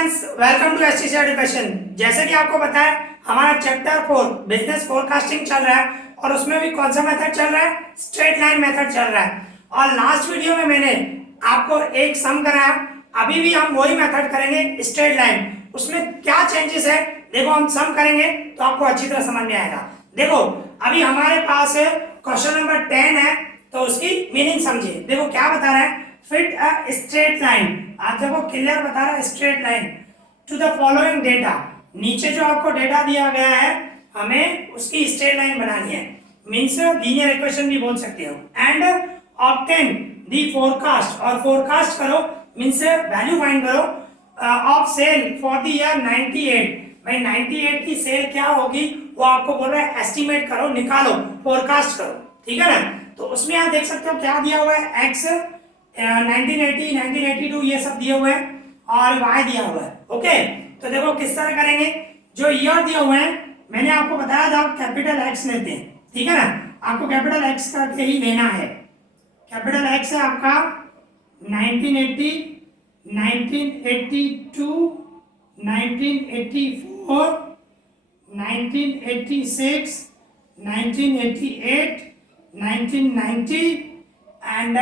Friends, welcome to STC education. जैसे कि आपको पता है हमारा चैप्टर 4 बिजनेस फोरकास्टिंग चल रहा है और उसमें भी कौन सा मेथड चल रहा है? स्ट्रेट लाइन मेथड चल रहा है। और लास्ट वीडियो में मैंने आपको एक सम कराया, अभी भी हम वही मेथड करेंगे स्ट्रेट लाइन। उसमें क्या चेंजेस है देखो, हम सम करेंगे तो आपको अच्छी तरह समझ में आएगा। देखो अभी हमारे पास क्वेश्चन नंबर 10 है, तो उसकी मीनिंग समझिए। देखो क्या बता रहा है, फिट अ स्ट्रेट लाइन। आप देखो क्लियर बता रहा है, straight line to the following data. नीचे जो आपको डेटा दिया गया है हमें उसकी स्ट्रेट लाइन बनानी है, मींस लीनियर इक्वेशन भी बोल सकते हो। एंड ऑब्टेन द फोरकास्ट, और फोरकास्ट करो मींस वैल्यू फाइंड करो of sale for the year 98। भाई 98 की सेल क्या होगी वो आपको बोल रहा है एस्टिमेट करो, निकालो, फोरकास्ट करो, ठीक है ना। तो उसमें आप देख सकते हो क्या दिया हुआ है, एक्स 1980 1982 ये सब दिए हुए हैं और y दिया हुआ है। ओके, तो देखो किस तरह करेंगे। जो ईयर दिया हुआ है मैंने आपको बताया था कैपिटल एक्स लेते हैं, ठीक है ना। आपको कैपिटल एक्स करके ही लेना है। कैपिटल एक्स है आपका 1980 1982 1984 1986 1988 1990 एंड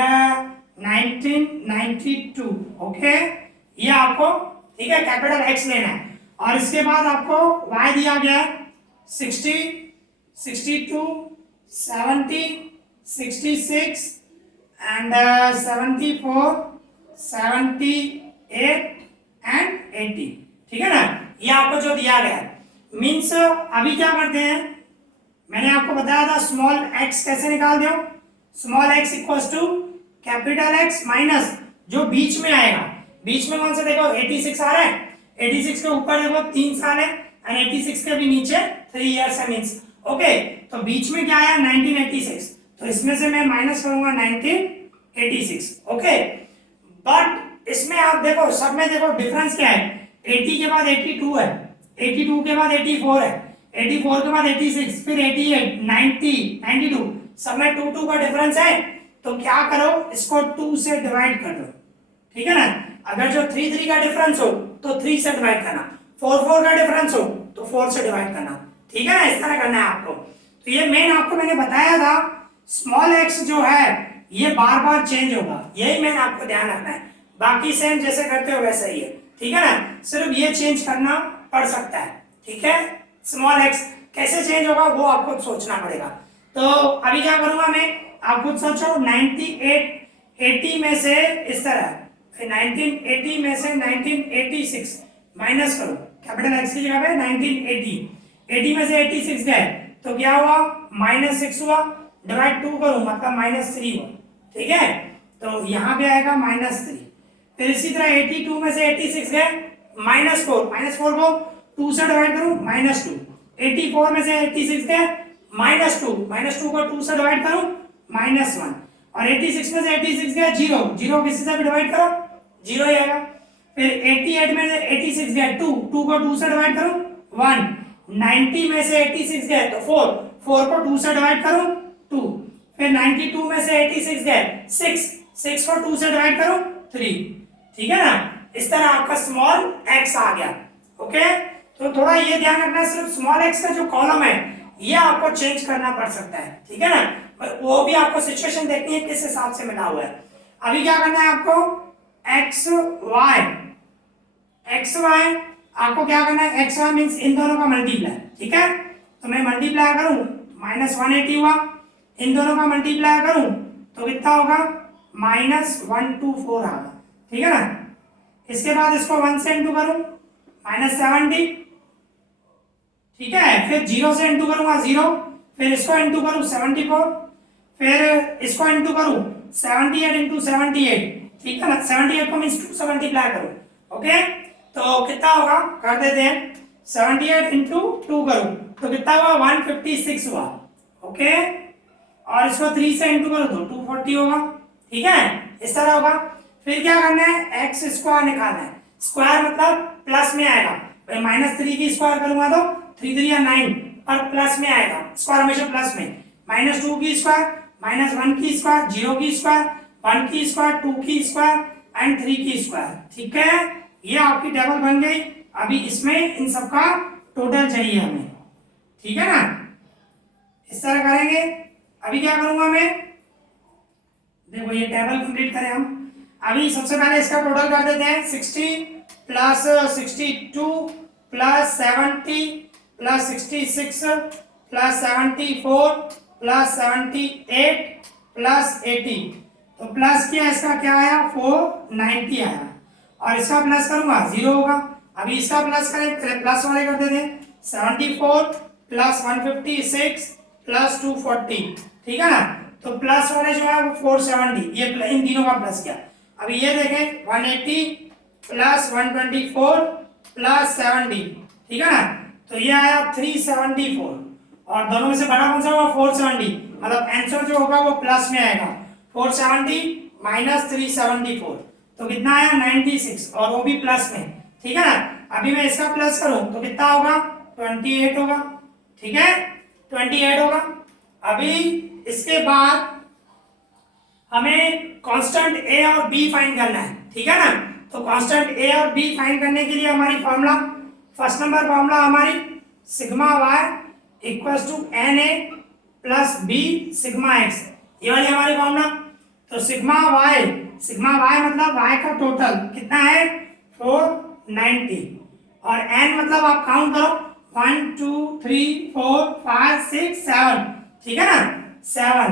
1992। ओके, ये आपको ठीक है कैपिटल एक्स लेना है। और इसके बाद आपको y दिया गया है 60 62 70 66 एंड 74 78 एंड 80, ठीक है ना। ये आपको जो दिया गया है मीन्स अभी क्या करते हैं, मैंने आपको बताया था स्मॉल x कैसे निकाल दो। Small x equals to capital X minus जो बीच में आएगा। बीच में कौन सा देखो 86 आ रहा है, 86 के ऊपर देखो 3 साल है एंड 86 के भी नीचे 3 इयर्स है मींस। ओके, तो बीच में क्या आया 1986, तो इसमें से मैं माइनस करूंगा 1986। ओके, बट इसमें आप देखो सब में देखो डिफरेंस क्या है, 80 के बाद 82 है, 82 के बाद 84 है, 84 के बाद 86, फिर 88 90 92, सब में 2 का डिफरेंस है। तो क्या करो, इसको 2 से डिवाइड कर दो, ठीक है ना। अगर जो 3 का डिफरेंस हो तो 3 से डिवाइड करना, 4 का डिफरेंस हो तो 4 से डिवाइड करना, ठीक है ना। इस तरह करना है आपको। तो ये मेन आपको मैंने बताया था, स्मॉल एक्स जो है ये बार बार चेंज होगा, यही मेन आपको ध्यान रखना है। बाकी सेम जैसे करते हो वैसा ही है, ठीक है ना। सिर्फ ये चेंज करना पड़ सकता है, ठीक है। स्मॉल एक्स कैसे चेंज होगा वो आपको सोचना पड़ेगा। तो अभी क्या करूंगा मैं, आप खुद सोचो। 80 में से इस तरह 1980 में से 1986 माइनस करो, कैपिटल एक्स की जगह पे 1980, 80 में से 86 गए तो क्या हुआ -6 हुआ, डिवाइड 2 करूं मतलब -3 हुआ, ठीक है। तो यहाँ पे आएगा -3। फिर इसी तरह 82 में से 86 गए -4 को 2 से डिवाइड करूं -2, 84 में से 86 गए -2 को 2 से डिवाइड करूं -1, और 86 में से 86 गया 0 किसी से भी डिवाइड करो 0 ही आएगा। फिर 88 में से 86 गया 2 को 2 से डिवाइड करो 1, 90 में से 86 गए तो 4 को 2 से डिवाइड करो 2, फिर 92 में से 86 गए 6 को 2 से डिवाइड करो 3, ठीक है ना। इस तरह आपका स्मॉल x आ गया। ओके, तो थोड़ा ये ध्यान रखना, सिर्फ स्मॉल x का जो कॉलम है ये आपको चेंज करना पड़ सकता है, ठीक है ना। वो भी आपको सिचुएशन देखनी है किस हिसाब से मिला हुआ है। अभी क्या करना है आपको, एक्स वाई आपको क्या करना है, एक्स वाई मीन्स इन दोनों का मल्टीप्लाई, ठीक है। तो मैं मल्टीप्लाई करूं -180 हुआ, इन दोनों का मल्टीप्लाई करूं तो कितना होगा -124 आएगा, ठीक है ना। इसके बाद इसको 1 से इंटू करूं -70, ठीक है। फिर 0 से इंटू करूंगा 0, फिर इसको इंटू करूं 74, फिर इसको इंटू करूं 78 इंटू 78, ठीक है ना। 78 को मींस 2 से मल्टीप्लाई करूं, ओके। तो कितना होगा कर देते हैं, 78 इंटू 2 करूं तो कितना हुआ 156 हुआ, ओके। और इसको 3 से इंटू करूं तो 240 होगा, ठीक है। इस तरह होगा। फिर क्या करना है, एक्स स्क्वायर निकालना है। स्क्वायर मतलब प्लस में आएगा, -3 की स्क्वायर करूंगा तो 3 3 या 9 और प्लस में आएगा, स्क्वायर हमेशा प्लस में। -2 की स्क्वायर, -1 की स्क्वायर, 0 की स्क्वायर, 1 की स्क्वायर, 2 की स्क्वायर एंड 3 की स्क्वायर, ठीक है। ये आपकी टेबल बन गई। अभी इसमें इन सबका टोटल चाहिए हमें, ठीक है ना, इस तरह करेंगे। अभी क्या करूंगा मैं, देखो ये टेबल कंप्लीट करें हम। अभी सबसे पहले इसका टोटल कर देते हैं, 60 plus 62 plus 70 plus 66 plus 74 plus 78 plus 80। तो प्लस किया, इसका क्या आया 490 आया, और इसका प्लस करूंगा 0 होगा। अभी इसका प्लस करें, प्लस वाले कर देते हैं, 74 प्लस 156 प्लस 240, ठीक है ना। तो प्लस वाले जो है वो 470, ये इन तीनों का प्लस किया। अभी ये देखें 180 प्लस 124 प्लस 70, ठीक है ना, तो ये आया 374, और दोनों में से बड़ा कौन सा होगा 470, मतलब आंसर जो होगा वो प्लस में आएगा। 470 माइनस 374, तो कितना आया 96, और वो भी प्लस में, ठीक है ना। अभी मैं इसका प्लस करूं तो कितना होगा 28 होगा, ठीक है, 28 होगा। अभी इसके बाद हमें कांस्टेंट ए और बी फाइंड करना है, ठीक है ना। तो कांस्टेंट ए और बी फाइंड करने के लिए हमारी फॉर्मूला, फर्स्ट नंबर फॉर्मूला हमारी sigma Y equals to N A plus B sigma X, ये वाली हमारी फॉर्मूला। तो सिग्मा वाई मतलब वाई का टोटल कितना है 490, और एन मतलब आप काउंट करो 1 2 3 4 5 6 7, ठीक है ना, 7।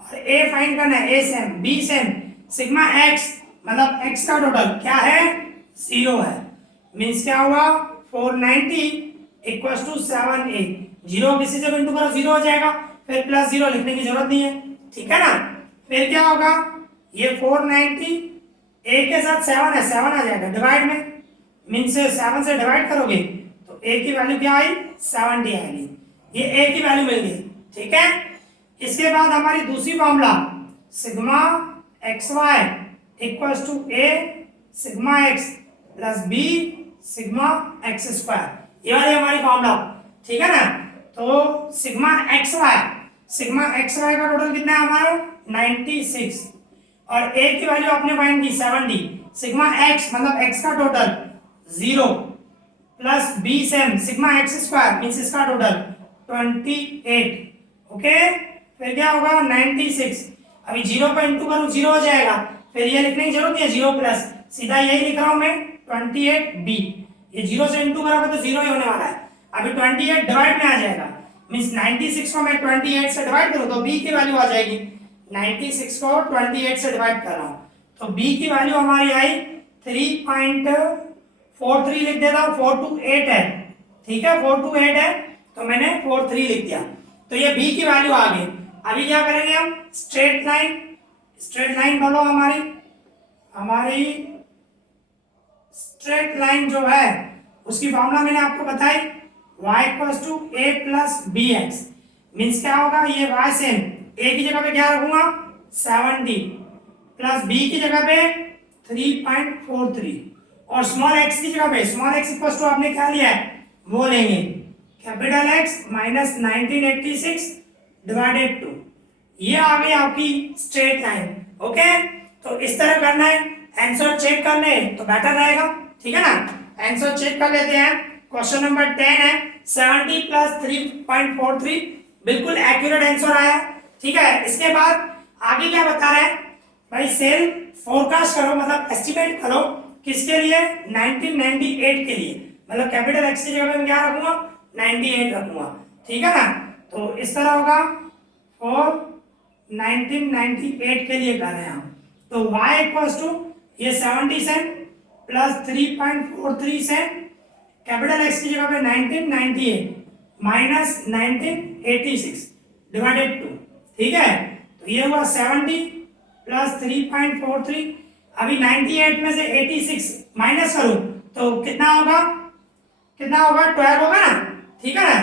और ए फाइंड करना है, A same B same, sigma X मतलब एक्स का टोटल क्या है 0 है, मींस क्या हुआ 490 इक्वल्स टू 7a, 0 किसी से इंटू करो 0 हो जाएगा, फिर प्लस 0 लिखने की जरूरत नहीं है, ठीक है ना। फिर क्या होगा, ये 490 a के साथ 7 है, 7 आ जाएगा डिवाइड में, मींस 7 से डिवाइड करोगे तो a की वैल्यू क्या आई 70 आएगी, ये a की वैल्यू मिल गई, ठीक है। इसके बाद हमारी दूसरी formula sigma X Y equals to A sigma X plus B sigma X square, ये वाली हमारी फॉर्मूला, ठीक है ना। तो सिग्मा एक्स वाई का टोटल कितना है हमारा 96, और ए की वैल्यू आपने फाइंड की 70, सिग्मा एक्स मतलब एक्स का total 0 plus B same sigma X square means इसका टोटल 28, ओके। फिर क्या होगा 96, अभी 0 को इंटू करूं 0 हो जाएगा, फिर ये लिखने की जरूरत नहीं है 0 प्लस, सीधा यही लिख रहा हूं मैं 28b, ये 0 से इंटू करोगे तो 0 ही होने वाला है। अभी 28 डिवाइड में आ जाएगा, मींस 96 को मैं 28 से डिवाइड करूं तो b की वैल्यू आ जाएगी, 96 को 28 से डिवाइड कर रहा हूं तो b की वैल्यू हमारी आई 3.43 लिख देता हूं, 428 है, ठीक है 428 है, तो मैंने 43 लिख दिया, तो ये b की वैल्यू आ गई। अभी क्या करेंगे हम, स्ट्रेट लाइन बोलो, हमारी स्ट्रेट लाइन जो है उसकी फॉर्मूला मैंने आपको बताई, y equals to a plus B X, means क्या होगा, ये y सेम a की जगह पे क्या रखूंगा 70 प्लस b की जगह पे 3.43, और स्मॉल x की जगह पे स्मॉल x इक्वल्स टू आपने क्या लिया है वो लेंगे कैपिटल X माइनस 1986 डिवाइडेड 2, ये आ गई आपकी स्ट्रेट लाइन, ओके। तो इस तरह करना है, आंसर चेक कर ले तो बेटर रहेगा, ठीक है ना। आंसर चेक कर लेते हैं, क्वेश्चन नंबर 10 है 70 प्लस 3.43, बिल्कुल एक्यूरेट आंसर आया, ठीक है। इसके बाद आगे क्या बता रहे हैं भाई, सेल फोरकास्ट करो मतलब एस्टिमेट करो किसके लिए 1998 के लिए, मतलब कैपिटल X की जगह पे मैं क्या रखूंगा 98 रखूंगा, ठीक है ना। तो इस तरह होगा और 1998 के लिए कर रहे हैं हम, तो y इक्वल्स टू ये 70 cent plus 3.43 cent, capital X की जगह पे 1998 माइनस 1986 डिवाइडेड 2, ठीक है। तो ये हुआ 70 प्लस 3.43, अभी 98 में से 86 माइनस करूं तो कितना होगा 12 होगा ना, ठीक है ना।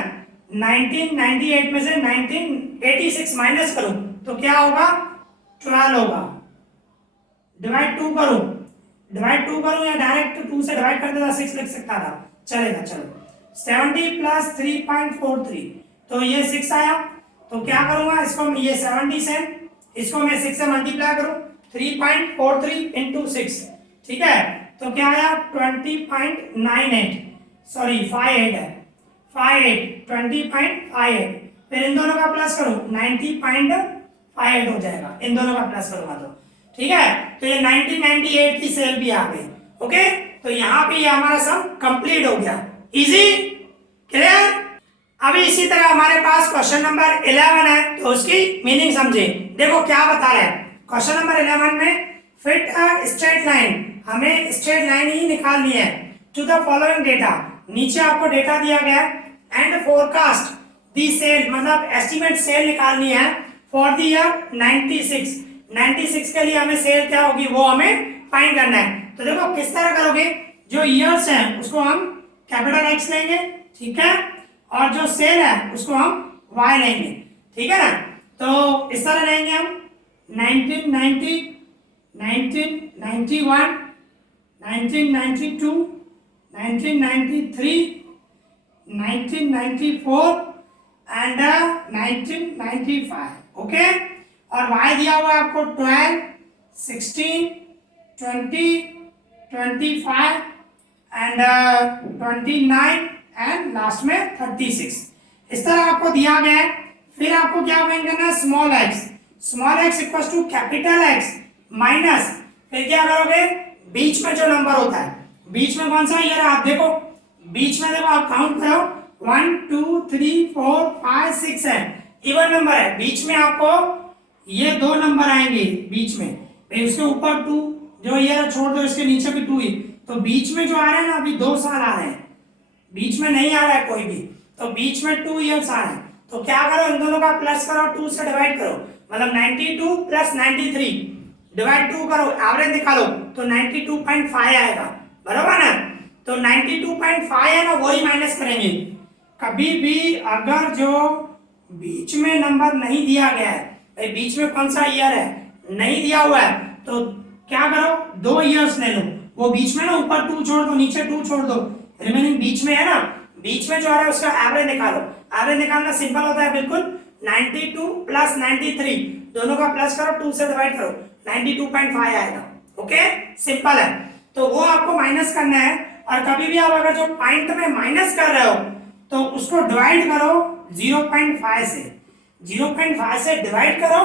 1998 में से 1986 माइनस करूं तो क्या होगा 12 होगा, डिवाइड 2 करूं या डायरेक्ट 2 से डिवाइड कर देता 6 लिख सकता था, चलेगा, चलो 70 प्लस 3.43, तो ये 6 आया, तो क्या करूंगा इसको, ये 70 से इसको मैं 6 से मल्टीप्लाई करूं 3.43 इंटू 6, ठीक है, तो क्या आया 20.98, सॉरी 58 है, 58 20.58, फिर इन दोनों का प्लस करो 90.58 हो जाएगा, इन दोनों का प्लस करूंगा तो ठीक है। तो ये 1998 की सेल भी आ गई। ओके, तो यहाँ पे ये हमारा सब कंप्लीट हो गया। Easy, clear. अभी इसी तरह हमारे पास क्वेश्चन नंबर 11 है, तो उसकी मीनिंग समझे। देखो क्या बता रहा है क्वेश्चन नंबर 11 में, फिट अ स्ट्रेट लाइन, हमें स्ट्रेट लाइन ही निकालनी है टू द फॉलोइंग डेटा। नीचे आपको डेटा दिया गया एंड फोरकास्ट दी सेल, मतलब एस्टिमेट सेल निकालनी है फॉर द ईयर 96। 96 के लिए हमें सेल क्या होगी वो हमें फाइंड करना है। तो देखो किस तरह करोगे, जो ईयर्स हैं उसको हम कैपिटल एक्स लेंगे, ठीक है, और जो सेल है उसको हम वाई लेंगे, ठीक है ना। तो इस तरह लेंगे हम 1990, 1991, 1992, 1993, 1994 एंड 1995। ओके, और वाई दिया हुआ है आपको 12, 16, 20, 25 एंड 29 एंड लास्ट में 36। इस तरह आपको दिया गया है। फिर आपको क्या फाइंड करना है, small X equals to capital X minus, फिर क्या करोगे, बीच में जो नंबर होता है, बीच में कौन सा ईयर है आप देखो, बीच में देखो आप काउंट करो 1 2 3 4 5 6 है, इवन नंबर है। बीच में आपको ये दो नंबर आएंगे बीच में, फिर उसके ऊपर 2 जो ईयर छोड़ दो, इसके नीचे भी 2 ही, तो बीच में जो आ रहे हैं ना अभी 2 साल आ रहे हैं, बीच में नहीं आ रहा है कोई भी, तो बीच में 2 ईयर्स आ रहे हैं। तो क्या करो, इन दोनों का प्लस करो, 2 से डिवाइड करो, मतलब 92 प्लस 93 डिवाइड 2 करो, एवरेज निकालो तो 92.5 आएगा, बराबर ना। तो 92.5 है ना, वही माइनस करेंगे। कभी भी अगर जो बीच में नंबर नहीं दिया गया है, भाई बीच में कौन सा ईयर है नहीं दिया हुआ है, तो क्या करो 2 ईयर्स ले लो, वो बीच में ना ऊपर 2 छोड़ दो, नीचे 2 छोड़ दो, रिमेनिंग बीच में है ना, बीच में जो आ रहा है उसका एवरेज निकालो। एवरेज निकालना सिंपल होता है बिल्कुल, 92 प्लस 93 दोनों का प्लस करो, 2 से डिवाइड करो, 92.5 आएगा। ओके, सिंपल है। तो वो आपको माइनस करना है, और कभी भी आप अगर जो पॉइंट में माइनस कर रहे हो तो उसको डिवाइड करो 0.5 से, 0.5 से डिवाइड करो।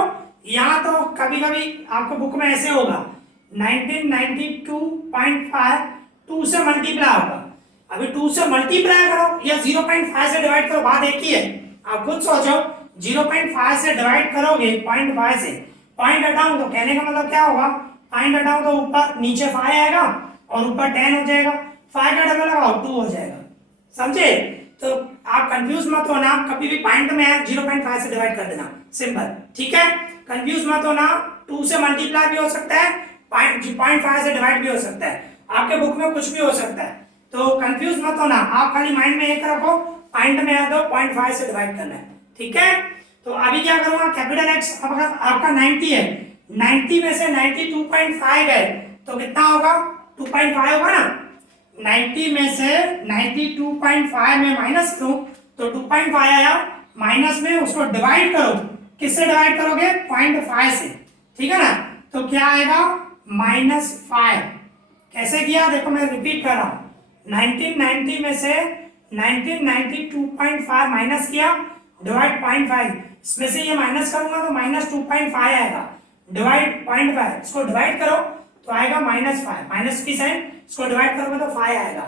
यहाँ तो कभी कभी आपको बुक में ऐसे होगा 1992.5 2 से मल्टीप्लाई होगा, अभी 2 से मल्टीप्लाई करो या 0.5 से डिवाइड करो, बात एक ही है। आप खुद सोचो, 0.5 से डिवाइड करोगे 0.5 से, पॉइंट हटाऊं तो कहने का मतलब क्या होगा, पॉइंट हटाऊं तो ऊपर नीचे 5 आएगा और ऊपर 10 हो जाएगा, 5 का डबल लगाओ 2 हो जाएगा, समझे। तो आप कंफ्यूज मत होना, कभी भी पॉइंट में है 0.5 से डिवाइड कर देना, सिंपल, ठीक है। कंफ्यूज मत होना, 2 से मल्टीप्लाई भी हो सकता है, 0.5 से डिवाइड भी हो सकता है, आपके बुक में कुछ भी हो सकता है, तो कंफ्यूज मत होना। आप खाली माइंड में एक रखो, पॉइंट में है तो 0.5 से डिवाइड करना है, ठीक है। तो अभी क्या करूंगा, कैपिटल एक्स आपका 90 है, 90 में से 92.5 है तो कितना होगा, 2.5 होगा ना। 90 में से 92.5 में माइनस करूं तो 2.5 आया, माइनस में उसको डिवाइड करो, किससे डिवाइड करोगे, 0.5 से, ठीक है ना। तो क्या आएगा, -5। कैसे किया देखो, मैं रिपीट कर रहा हूं, 1990 में से 1992.5 माइनस किया, डिवाइड 0.5, इसमें से ये माइनस करूंगा तो -2.5 आएगा, डिवाइड 0.5, इसको डिवाइड करो तो आएगा -5, माइनस की साइन, इसको डिवाइड करोगे तो 5 आएगा,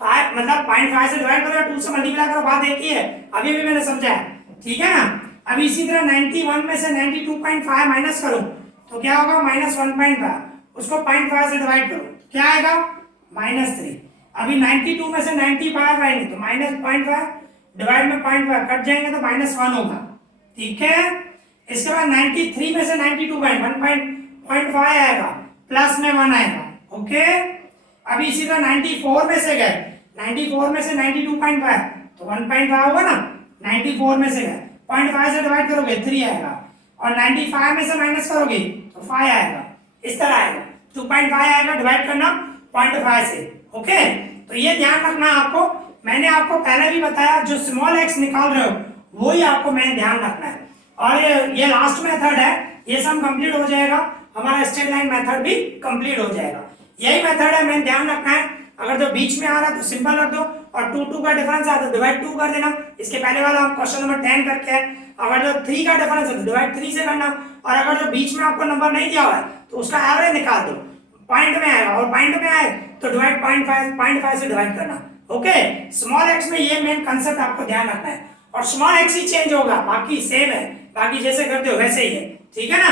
5 मतलब 0.5 से डिवाइड करो या 2 से मल्टीप्लाई करो, बात एक ही है, अभी भी मैंने समझाया, ठीक है ना। अभी इसी तरह 91 में से 92.5 माइनस करो तो क्या होगा, -1.5, उसको 0.5 से डिवाइड करो, क्या आएगा, -3। अभी 92 में से 95 आएंगे तो -0.5 डिवाइड में 0.5 कट जाएंगे तो -1 होगा, ठीक है। इसके बाद 93 में से 92 बाई 1.5 आएगा, प्लस में 1 आएगा, ओके। अभी इसी तरह 94 में से गए, 94 में से 92.5 तो 1.5 होगा ना, 94 में से गए 0.5 से डिवाइड करोगे 3 आएगा, और 95 में से माइनस करोगे तो 5 आएगा, इस तरह आएगा, 2.5 आएगा, डिवाइड करना 0.5 से, ओके। तो ये ध्यान रखना आपको, मैंने आपको पहले भी बताया, जो स्मॉल एक्स निकाल रहे हो वही आपको मेन ध्यान रखना है। और ये लास्ट मेथड है, ये सब कंप्लीट हो जाएगा, हमारा स्ट्रेट लाइन मेथड भी कंप्लीट हो जाएगा। यही मेथड है, मैंने ध्यान रखना है। अगर जो बीच में आ रहा है तो सिंपल रख दो, और 2 2 का डिफरेंस आता है तो डिवाइड 2 कर देना। इसके पहले वाला हम क्वेश्चन नंबर 10 करके है। अगर जो 3 का डिफरेंस है तो डिवाइड 3 से करना, और अगर जो बीच में आपको नंबर नहीं दिया हुआ है तो उसका एवरेज निकाल दो, पॉइंट में आएगा, और पॉइंट में आए तो डिवाइड 0.5 से डिवाइड करना। ओके, स्मॉल एक्स में ये मेन कंसेप्ट आपको ध्यान रखना है, और स्मॉल एक्स ही चेंज होगा, बाकी सेम है, बाकी जैसे करते हो वैसे ही है, ठीक है ना।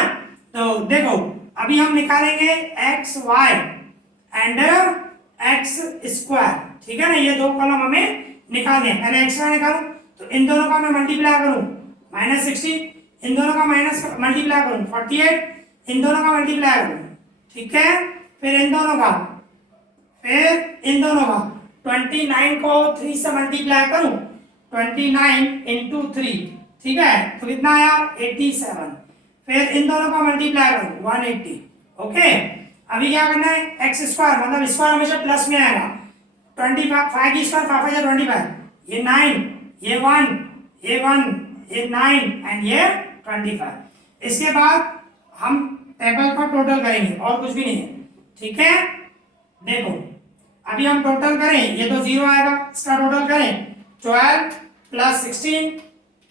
तो देखो अभी हम निकालेंगे X Y and X square, ठीक है ना। ये दो कॉलम हमें निकालने हैं। पहले एक्स वाई निकालूं तो इन दोनों का मैं मल्टीप्लाई करूं -16, इन दोनों का माइनस मल्टीप्लाई करूं 48, इन दोनों का मल्टीप्लाई करूं, ठीक है, फिर इन दोनों का, फिर इन दोनों का 29 को 3 से मल्टीप्लाई करूं, 29 इंटू 3, ठीक है, तो कितना आया 87, फिर इन दोनों का मल्टीप्लाई करूं 180। ओके, अभी क्या करना है, एक्स स्क्वायर मतलब स्क्वायर हमेशा प्लस में आएगा, 25 5 की स्क्वायर 5 5 25, ये 9, ये 1, ये 1, ये 9 एंड ये 25। इसके बाद हम टेबल का टोटल करेंगे और कुछ भी नहीं है, ठीक है। देखो अभी हम टोटल करें, ये तो 0 आएगा, इसका टोटल करें 12 plus 16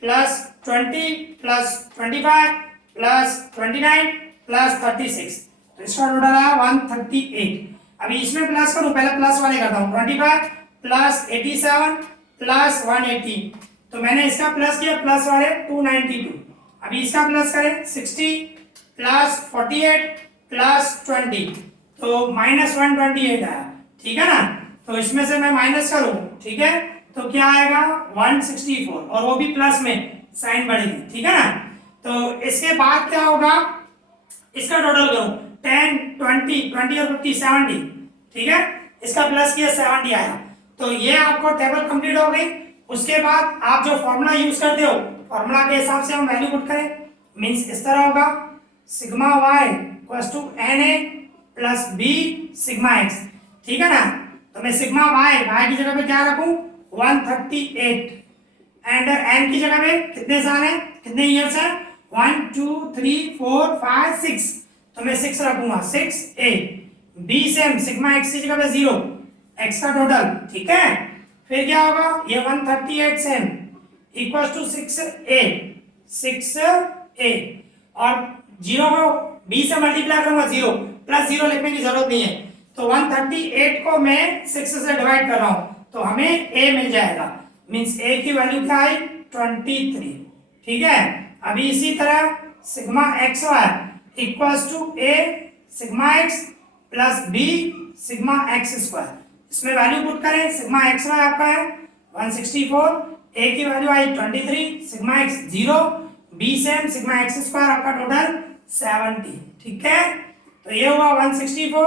plus 20 plus 25 plus 29 plus 36, तो इसका टोटल आया 138। अभी इसमें प्लस करूं, पहले प्लस वाले करता हूं, 25 प्लस 87 प्लस 180, तो मैंने इसका प्लस किया, प्लस वाले 292। अभी इसका प्लस करें 60 प्लस 48 प्लस 20, तो माइनस 128 आया, ठीक है ना। तो इसमें से मैं माइनस करूं, ठीक है, तो क्या आएगा 164, और वो भी प्लस में साइन बढ़ेगी, ठीक है ना। तो इसके बाद क्या होगा, इसका टोटल करो 10 20 20 और 50 70, ठीक है, इसका प्लस किया 70 आया। तो ये आपको टेबल कंप्लीट हो गई। उसके बाद आप जो फॉर्मूला यूज करते हो, फॉर्मूला के हिसाब से हम वैल्यू पुट करें, मींस इस तरह होगा, sigma y equals to na plus b sigma x, ठीक है ना। तो मैं सिग्मा y की जगह पे क्या रखूं 138, एंड n की जगह पे कितने साल है, कितने ईयर्स है 1 2 3 4 5 6, तो मैं 6 रखूंगा 6a, b same sigma x की जगह पे 0, x का टोटल, ठीक है। फिर क्या होगा, ये 138 same equals to 6a, 6a, और 0 को b से मल्टीप्लाई करूंगा 0, प्लस 0 लिखने की जरूरत नहीं है, तो 138 को मैं 6 से डिवाइड कर रहा हूं, तो हमें a मिल जाएगा, मींस a की वैल्यू क्या आई 23, ठीक है। अभी इसी तरह sigma X Y equals to a sigma x plus b sigma X square, इसमें वैल्यू पुट करें, सिग्मा एक्स वाई आपका है 164, a की वैल्यू आई 23, sigma x 0, b same sigma X square आपका टोटल 70, ठीक है। तो ये हुआ 164,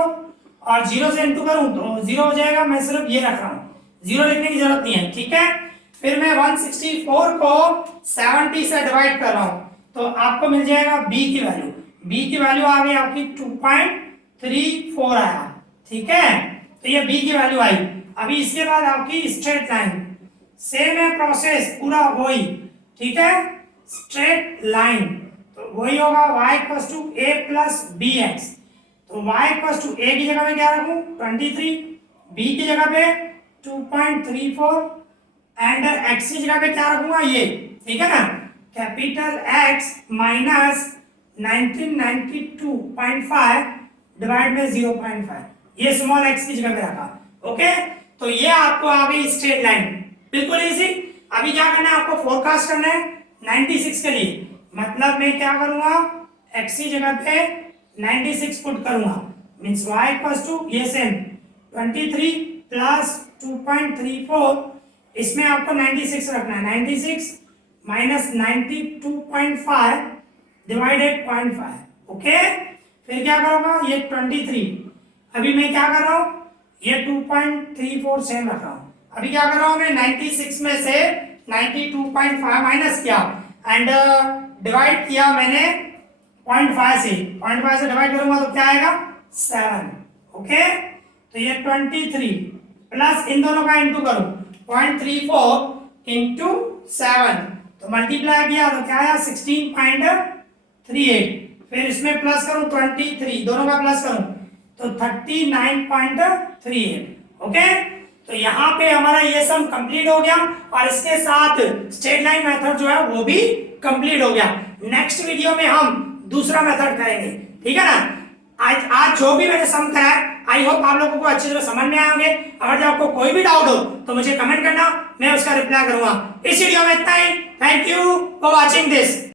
और 0 से इंटू करूं तो 0 हो जाएगा, मैं सिर्फ ये रख रहा हूं, 0 लिखने की जरूरत नहीं है, ठीक है। फिर मैं 164 को 70 से डिवाइड कर रहा हूं, तो आपको मिल जाएगा b की वैल्यू, b की वैल्यू आ गई आपकी 2.34 आया, ठीक है। तो ये b की वैल्यू आई। अभी इसके बाद आपकी स्ट्रेट लाइन, सेम है प्रोसेस पूरा वही, ठीक है, स्ट्रेट लाइन, तो वही होगा y equals to a plus bx, तो y इक्वल्स टू a की जगह पे क्या रखूं 23, b की जगह पे 2.34, एंड x की जगह पे क्या रखूंगा ये, ठीक है ना, कैपिटल X माइनस 1992.5 डिवाइड में 0.5, ये स्मॉल x की जगह पे रखा, ओके। तो ये आपको आ गई स्ट्रेट लाइन, बिल्कुल इजी। अभी क्या करना है, आपको फोरकास्ट करना है 96 के लिए, मतलब मैं क्या करूंगा x की जगह पे 96 पुट करूंगा, मींस y इक्वल्स टू ये सेम 23 प्लस 2.34, इसमें आपको 96 रखना है, 96 माइनस 92.5 डिवाइडेड 0.5, ओके। फिर क्या करूंगा, ये 23, अभी मैं क्या कर रहा हूं, ये 2.34 सेम रख रहा हूं। अभी क्या कर रहा हूं मैं 96 में से 92.5 माइनस किया, एंड डिवाइड किया मैंने 0.5 से, 0.5 से डिवाइड करूंगा तो क्या आएगा 7, ओके। तो ये 23 प्लस इन दोनों का इंटू करूं 0.34 इंटू 7, तो मल्टीप्लाई किया तो क्या आया 16.38, फिर इसमें प्लस करूं 23, दोनों का प्लस करूं तो 39.3 है। ओके, तो यहाँ पे हमारा ये सम कंप्लीट हो गया और इसके साथ स्ट्रेट लाइन मेथड जो है वो भी कंप्लीट हो गया। नेक्स्ट वीडियो में हम दूसरा मेथड करेंगे, ठीक है ना। आज जो भी मैंने सम कराया आई होप आप लोगों को अच्छे से समझ में आए होंगे। अगर जो आपको कोई भी डाउट हो तो मुझे कमेंट करना, मैं उसका रिप्लाई करूंगा। इस वीडियो में इतना ही। Thank you for watching this.